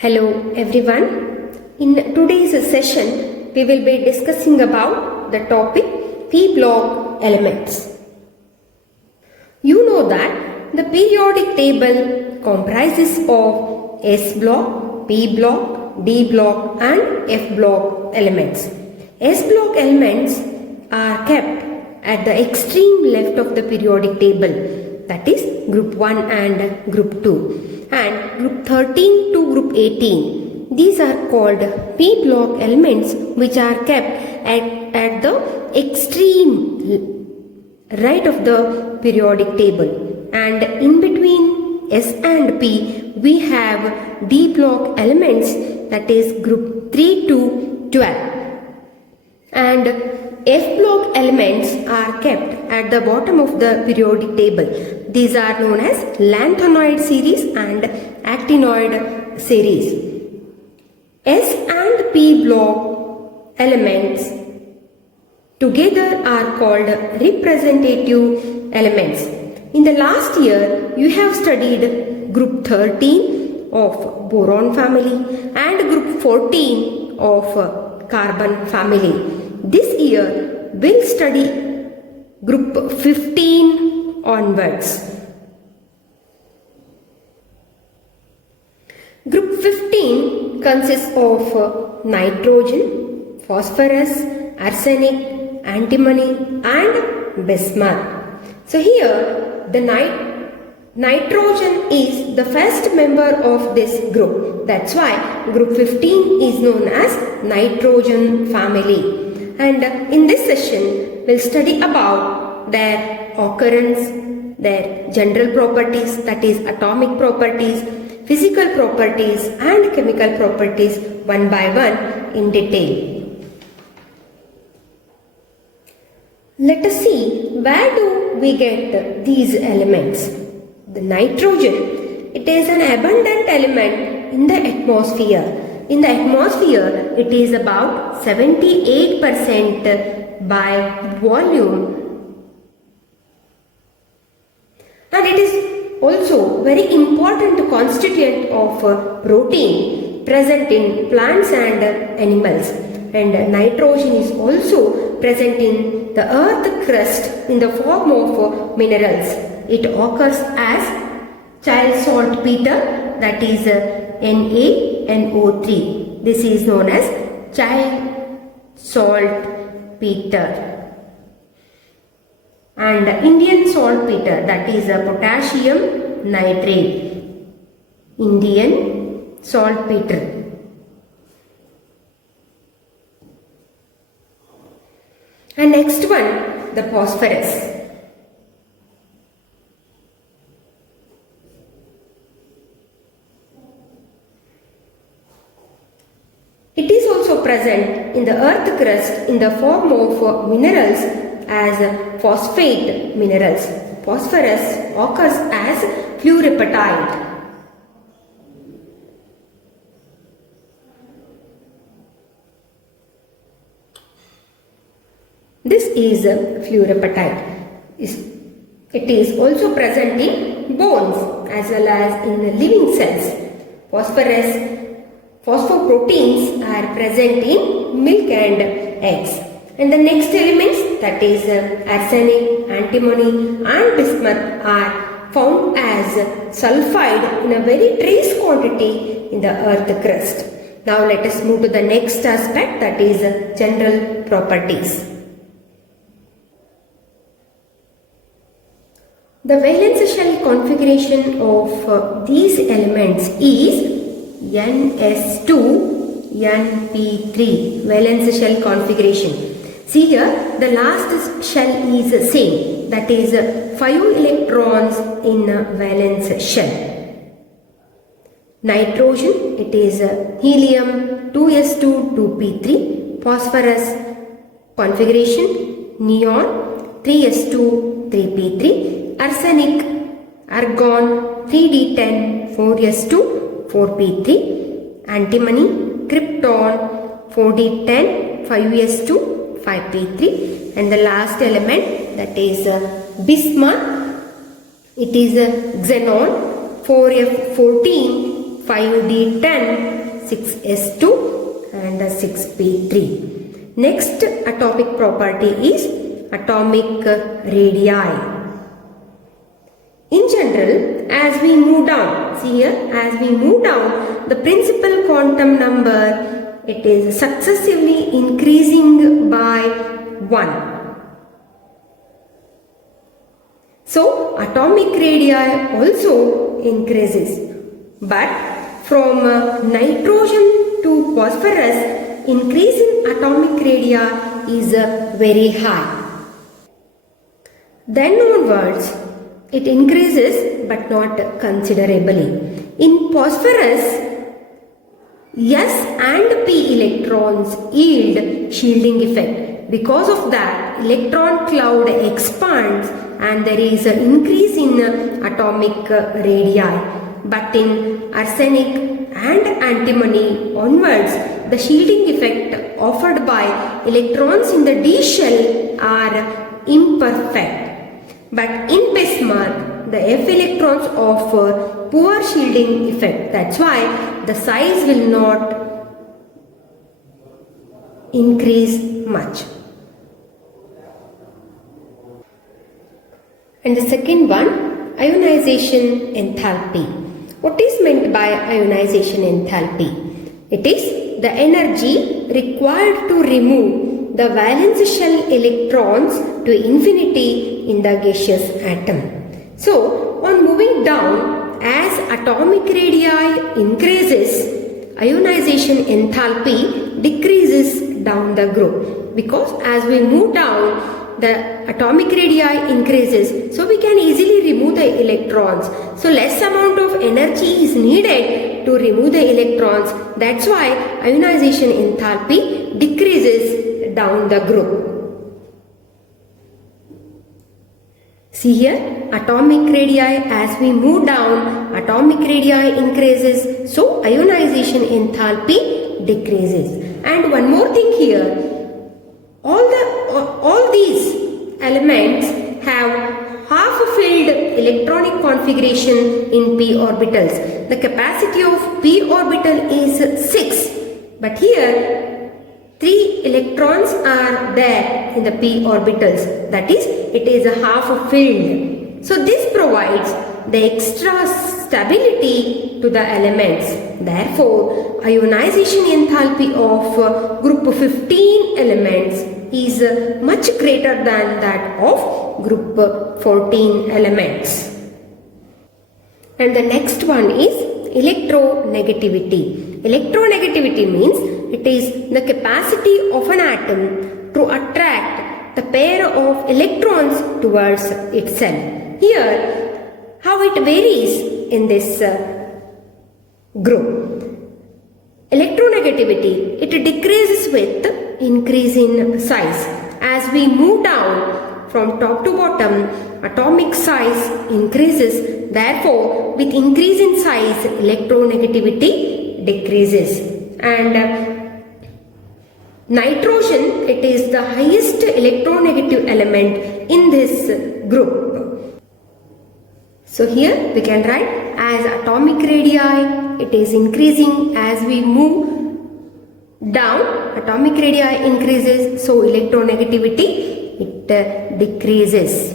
Hello everyone. In today's session we will be discussing about the topic p block elements. You know that the periodic table comprises of S block, P block, D block and F block elements. S block elements are kept at the extreme left of the periodic table, that is group 1 and group 2, and group 13 to group 18. These are called P block elements, which are kept at the extreme right of the periodic table, and in between S and P we have D block elements, that is group 3 to 12, and F block elements are kept at the bottom of the periodic table. These are known as lanthanoid series and actinoid series. S and P block elements together are called representative elements. In the last year, you have studied group 13 of boron family and group 14 of carbon family. This year, we'll study group 15 onwards. Group 15 consists of nitrogen, phosphorus, arsenic, antimony and bismuth. So here the nitrogen is the first member of this group. That's why group 15 is known as nitrogen family. And in this session we'll study about their occurrence, their general properties, that is atomic properties, physical properties and chemical properties one by one in detail. Let us see, where do we get these elements? The nitrogen, it is an abundant element in the atmosphere. In the atmosphere, it is about 78% by volume, and it is also very important constituent of protein present in plants and animals. And nitrogen is also present in the earth crust in the form of minerals. It occurs as child saltpeter, that is NaNO3. This is known as child saltpeter. And Indian saltpeter, that is potassium nitrate. Indian saltpeter. And next one, the phosphorus. It is also present in the earth crust in the form of minerals as phosphate minerals. Phosphorus occurs as fluorapatite. This is fluorapatite. It is also present in bones as well as in living cells. Phosphoproteins are present in milk and eggs. And the next elements, that is arsenic, antimony and bismuth, are found as sulfide in a very trace quantity in the earth crust. Now let us move to the next aspect, that is general properties. The valence shell configuration of these elements is NS2 NP3, valence shell configuration. See here, the last shell is same, that is 5 electrons in valence shell. Nitrogen, it is helium 2s2 2p3. Phosphorus configuration, neon 3s2 3p3. Arsenic, argon 3d10 4s2 4p3, antimony, krypton 4d10 5s2 5p3, and the last element, that is bismuth, it is xenon 4f14 5d10, 6s2 and 6p3. Next atomic property is atomic radii. In general, as we move down, see here, as we move down, the principal quantum number, it is successively increasing by 1. So, atomic radii also increases. But from nitrogen to phosphorus, increase in atomic radii is very high. Then onwards, it increases but not considerably. In phosphorus, S and P electrons yield shielding effect. Because of that, electron cloud expands and there is an increase in atomic radii. But in arsenic and antimony onwards, the shielding effect offered by electrons in the D shell are imperfect. But in bismuth, the F electrons offer poor shielding effect. That's why the size will not increase much. And the second one, ionization enthalpy. What is meant by ionization enthalpy? It is the energy required to remove the valence shell electrons to infinity in the gaseous atom. So, on moving down, as atomic radii increases, ionization enthalpy decreases down the group. Because as we move down, the atomic radii increases, so we can easily remove the electrons. So less amount of energy is needed to remove the electrons. That's why ionization enthalpy decreases down the group. See here, atomic radii, as we move down, atomic radii increases, so ionization enthalpy decreases. And one more thing here, all these elements have half-filled electronic configuration in p orbitals. The capacity of p orbital is 6, but here 3 electrons are there in the p orbitals. That is, it is a half-filled. So this provides the extra stability to the elements. Therefore, ionization enthalpy of group 15 elements is much greater than that of group 14 elements. And the next one is electronegativity. Electronegativity means it is the capacity of an atom to attract the pair of electrons towards itself. Here, how it varies in this group. Electronegativity, it decreases with increase in size. As we move down from top to bottom, atomic size increases. Therefore, with increase in size, electronegativity decreases. And nitrogen, it is the highest electronegative element in this group. So here we can write as atomic radii, it is increasing as we move down, atomic radii increases, so electronegativity, it decreases.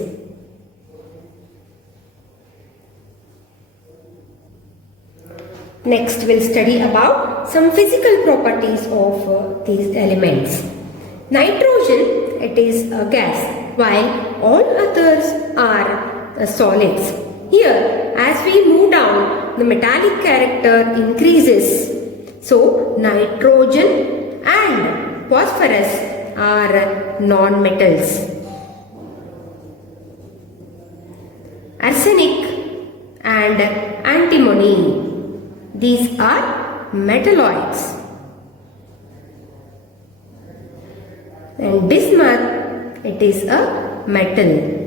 Next we'll study about some physical properties of these elements. Nitrogen, it is a gas, while all others are solids. Here, as we move down, the metallic character increases. So, nitrogen and phosphorus are non-metals. Arsenic and antimony, these are metalloids. And bismuth, it is a metal.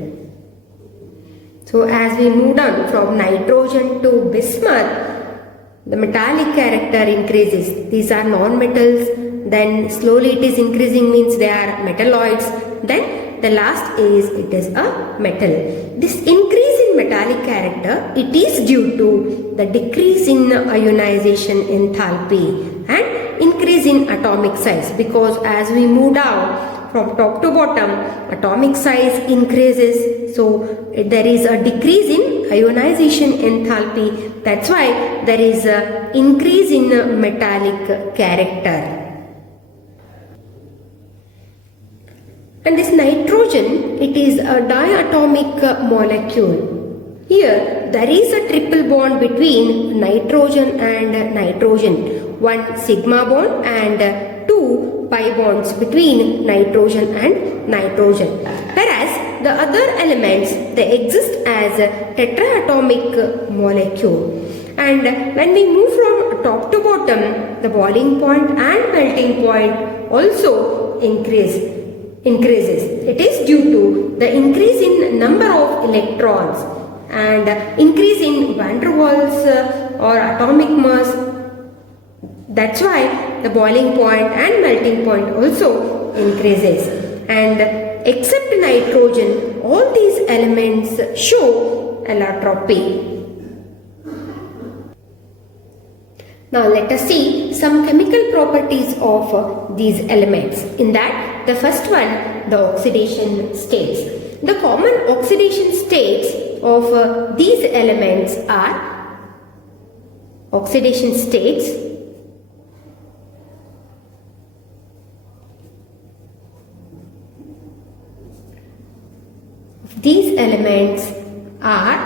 So as we move down from nitrogen to bismuth, the metallic character increases. These are non-metals. Then slowly it is increasing, means they are metalloids. Then the last is it is a metal. This increase in in metallic character, it is due to the decrease in ionization enthalpy and increase in atomic size, because as we move down from top to bottom, atomic size increases, so there is a decrease in ionization enthalpy. That's why there is a increase in metallic character. And this nitrogen, it is a diatomic molecule. Here there is a triple bond between nitrogen and nitrogen, one sigma bond and two pi bonds between nitrogen and nitrogen. Whereas the other elements, they exist as a tetraatomic molecule. And when we move from top to bottom, the boiling point and melting point also increases. It is due to the increase in number of electrons and increase in van der Waals or atomic mass. That's why the boiling point and melting point also increases. And except nitrogen, all these elements show allotropy. Now let us see some chemical properties of these elements. In that, the first one, the oxidation states. The common oxidation states of these elements are oxidation states of these elements are,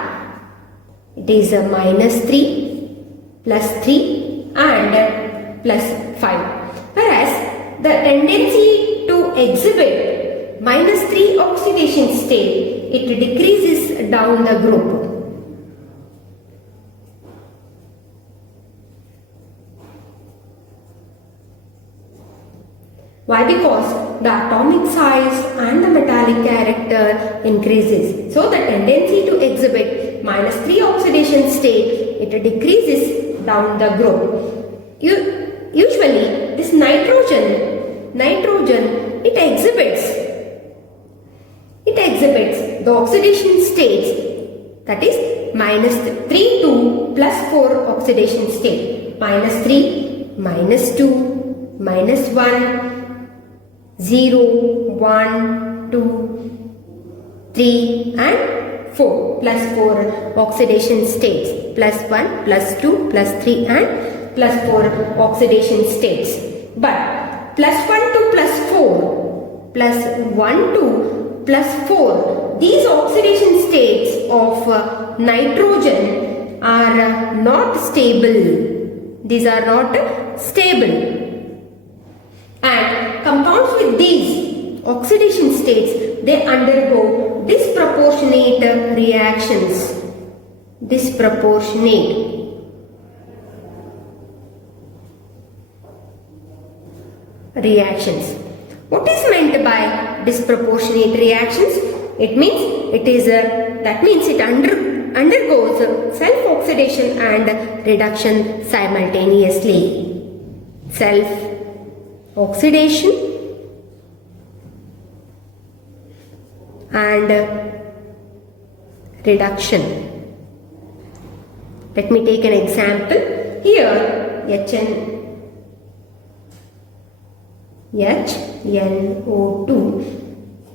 it is a -3, +3 and +5, whereas the tendency to exhibit -3 oxidation state, it decreases down the group. Why? Because the atomic size and the metallic character increases. So the tendency to exhibit -3 oxidation state, it decreases down the group. Usually this nitrogen it exhibits the oxidation states, that is -3 to +4 oxidation state, -3, -2, -1, 0, 1, 2, 3 and 4, +4 oxidation states, +1, +2, +3 and +4 oxidation states. But +1 to +4, +1 to +4, these oxidation states of nitrogen are not stable. These are not stable. And compounds with these oxidation states, they undergo disproportionate reactions. What is meant by disproportionate reactions? It means it undergoes self-oxidation and reduction simultaneously. Self-oxidation and reduction. Let me take an example. Here HNO2.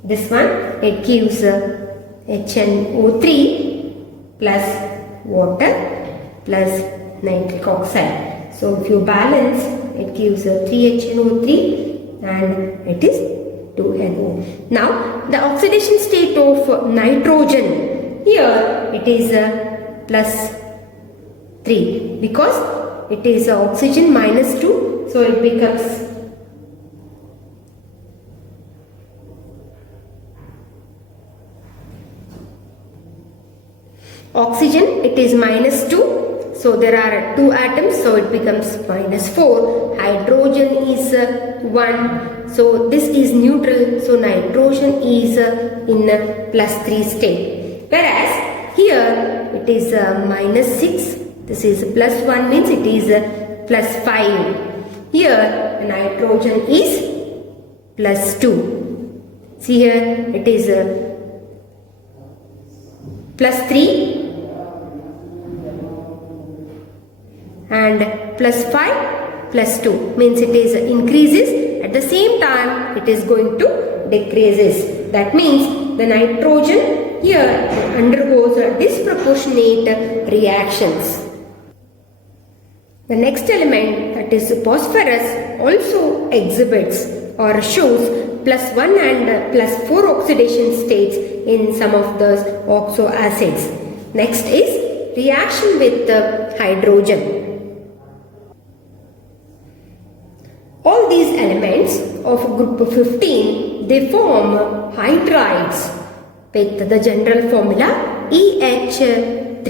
This one, it gives HNO3 plus water plus nitric oxide. So if you balance, it gives 3HNO3 and it is 2NO. Now the oxidation state of nitrogen, here it is +3, because it is oxygen -2, so it becomes oxygen, it is -2, so there are 2 atoms, so it becomes -4. Hydrogen is 1, so this is neutral, so nitrogen is in +3 state. Whereas here it is -6, this is +1, means it is +5. Here nitrogen is +2. See here it is plus 3 and plus 5 plus 2 means it is increases, at the same time it is going to decreases. That means the nitrogen here undergoes disproportionate reactions. The next element, that is phosphorus, also exhibits or shows plus 1 and plus 4 oxidation states in some of the oxo acids. Next is reaction with hydrogen. All these elements of group 15, they form hydrides with the general formula EH3.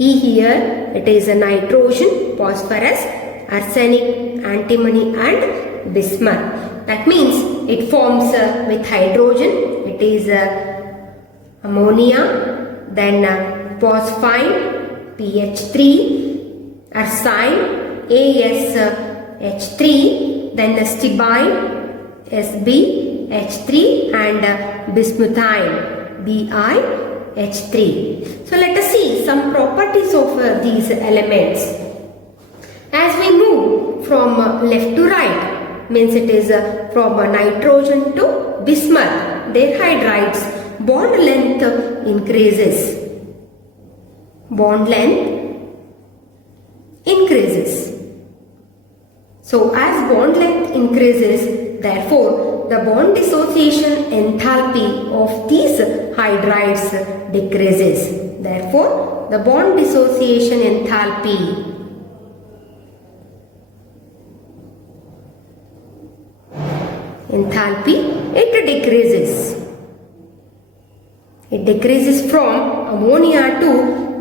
E here it is a nitrogen, phosphorus, arsenic, antimony and bismuth. That means it forms with hydrogen, it is ammonia, then phosphine, PH3, arsine, ASH3, then stibine, SbH3 and bismuthine, BiH3. So let us see some properties of these elements. As we move from left to right, means it is from nitrogen to bismuth, their hydrides, bond length increases. Bond length increases. So as bond length increases, therefore the bond dissociation enthalpy of these hydrides decreases. Therefore the bond dissociation enthalpy it decreases. It decreases from ammonia to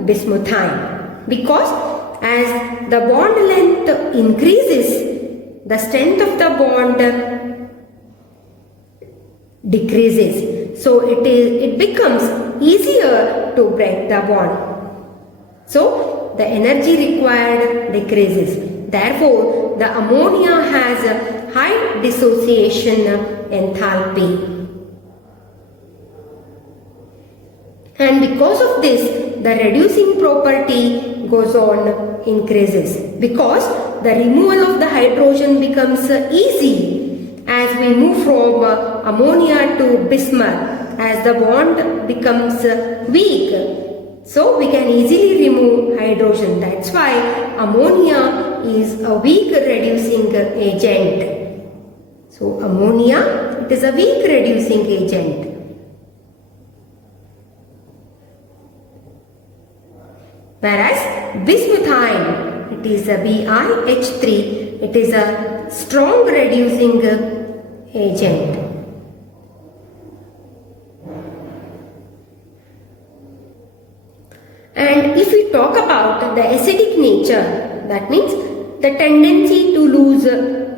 bismuthine, because as the bond length increases, the strength of the bond decreases. So it becomes easier to break the bond. So the energy required decreases. Therefore the ammonia has a high dissociation enthalpy. And because of this, the reducing property goes on increases, because the removal of the hydrogen becomes easy as we move from ammonia to bismuth, as the bond becomes weak. So we can easily remove hydrogen. That's why ammonia is a weak reducing agent. So ammonia, it is a weak reducing agent. Whereas bismuthine, it is a BiH3, it is a strong reducing agent. And if we talk about the acidic nature, that means the tendency to lose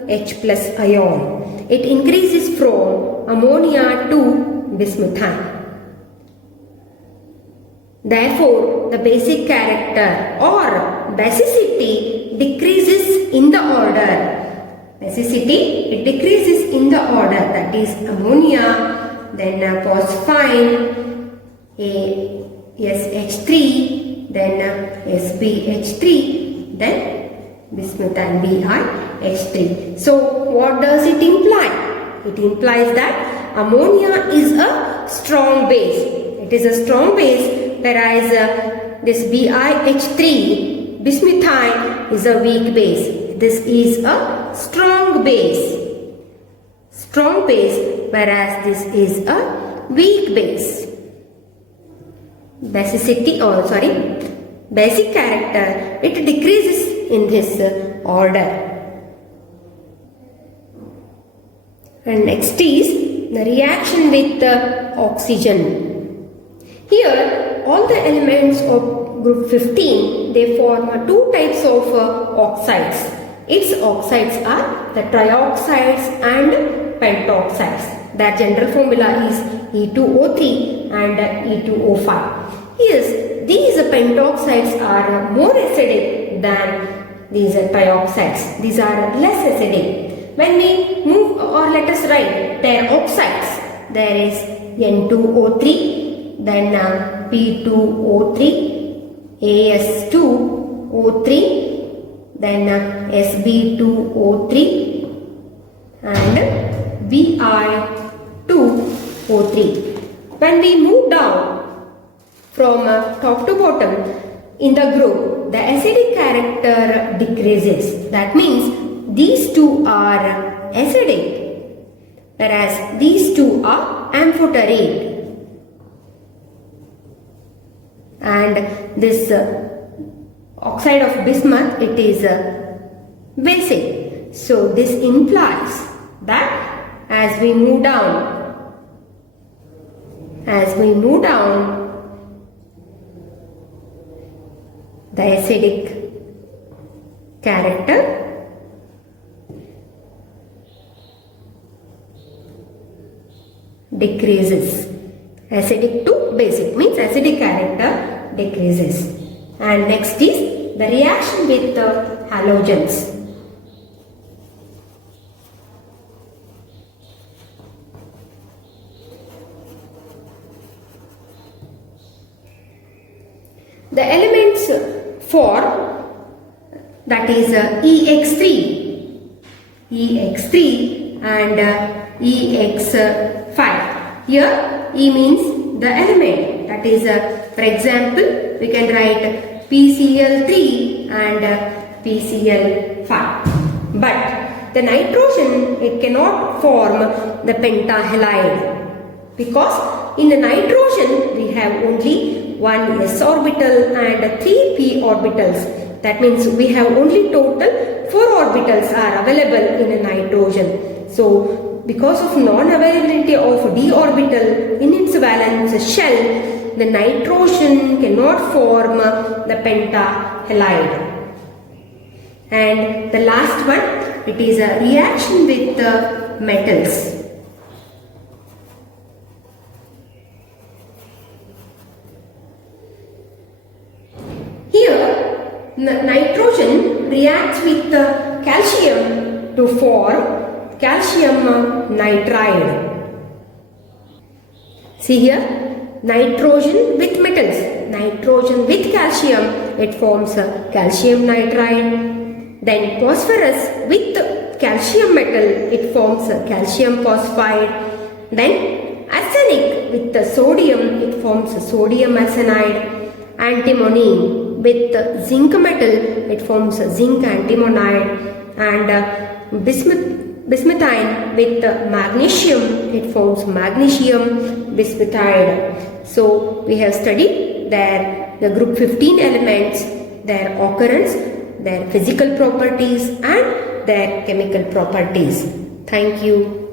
H plus ion, it increases from ammonia to bismuthine. Therefore, the basic character or basicity decreases in the order. Basicity, it decreases in the order, that is ammonia, then phosphine, ASH3, then SbH3, then bismuthine BiH3. So, what does it imply? It implies that ammonia is a strong base. It is a strong base, whereas this BiH3, bismuthine, is a weak base. This is a strong base. Strong base, whereas this is a weak base. Basic character, it decreases in this order. And next is the reaction with oxygen. Here, all the elements of group 15, they form two types of oxides. Its oxides are the trioxides and pentoxides. Their general formula is E2O3 and E2O5. Yes, these pentoxides are more acidic than these trioxides. These are less acidic. When we move, or let us write their oxides, there is N2O3, then P2O3, As2O3, then Sb2O3 and Vi2O3. When we move down from top to bottom in the group, the acidic character decreases. That means these two are acidic, whereas these two are amphoteric. And this oxide of bismuth, it is basic. So this implies that as we move down, the acidic character decreases. Acidic to basic means acidic character decreases. And next is the reaction with the halogens. The elements for that is EX3 and EX5. Here E means the element, that is for example we can write PCl3 and PCl5. But the nitrogen, it cannot form the pentahalide, because in the nitrogen we have only one s orbital and 3 p orbitals. That means we have only total 4 orbitals are available in a nitrogen. So because of non-availability of d orbital in its valence shell, the nitrogen cannot form the pentahalide. And the last one, it is a reaction with the metals. Here, nitrogen reacts with the calcium to form calcium nitride. See here, nitrogen with metals, nitrogen with calcium, it forms calcium nitride. Then phosphorus with calcium metal, it forms calcium phosphide. Then arsenic with the sodium, it forms sodium arsenide. Antimony with zinc metal, it forms zinc antimonide. And bismuthine with magnesium, it forms magnesium bismuthide. So we have studied the group 15 elements, their occurrence, their physical properties and their chemical properties. Thank you.